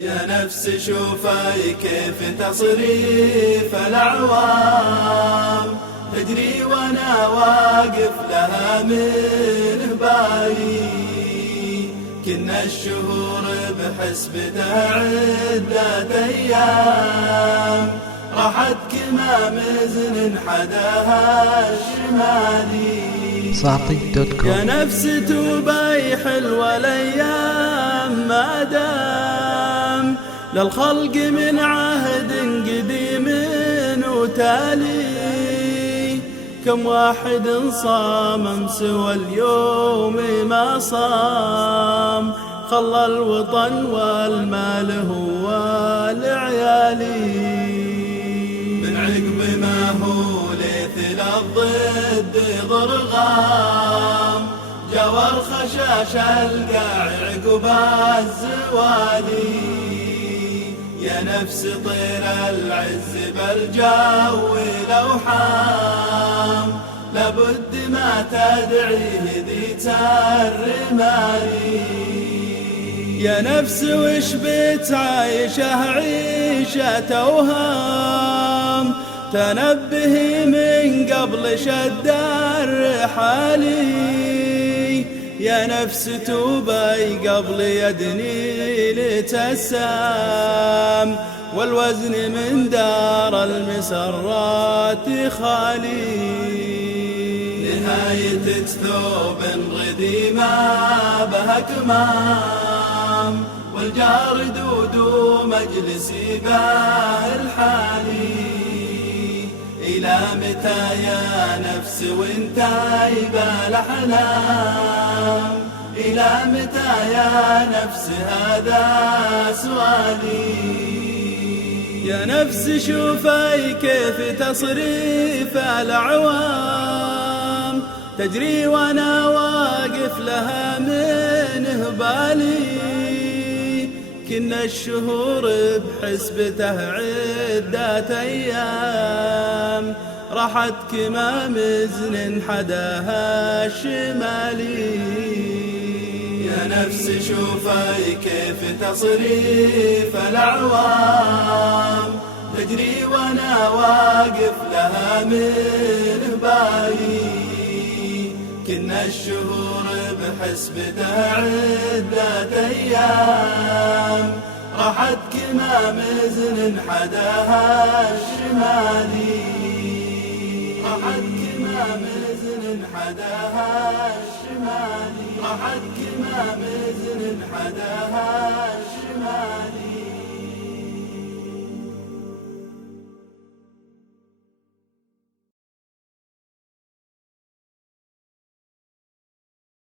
يا نفس شوفي كيف تصريف الأعوام تجري وانا واقف لها من بالي. كنا الشهور بحسبتها عدة أيام راحت كما مزن حداها الشمالي. صاطي.com. يا نفس توبي حلوة الأيام ما دام للخلق من عهد قديم وتالي. كم واحد صام سوى اليوم ما صام خلى الوطن والمال هو لعيالي. من عقب ما هو ليث الضد ضرغام جوار خشاش القاع عقب الزوالي. يا نفس طير العز بالجو لو حام لابد ما تدعيه ذيت الرمالي. يا نفس وش بتعايشه عيشة أوهام تنبهي من قبل شد الرحالي. يا نفس توبي قبل يدني لتسام والوزن من دار المسرات خالي. نهاية ثوب غدي ما بها كمام والجار دودو مجلسي باه الحالي. إلى متى يا نفس وانتي بالأحلام إلى متى يا نفس هذا سؤالي. يا نفس شوفي كيف تصريف الأعوام تجري وانا واقف لها من هبالي. كنا الشهور بحسبته عدة أيام راحت كما مزن حداها الشمالي. يا نفس شوفي كيف تصريف الأعوام تجري وانا واقف لها من بالي. كنا الشهور بحسبتها عدة أيام راحت كما مزن حداها الشمالي. راحت كما مزن حداها الشمالي. راحت كما مزن حداها الشمالي.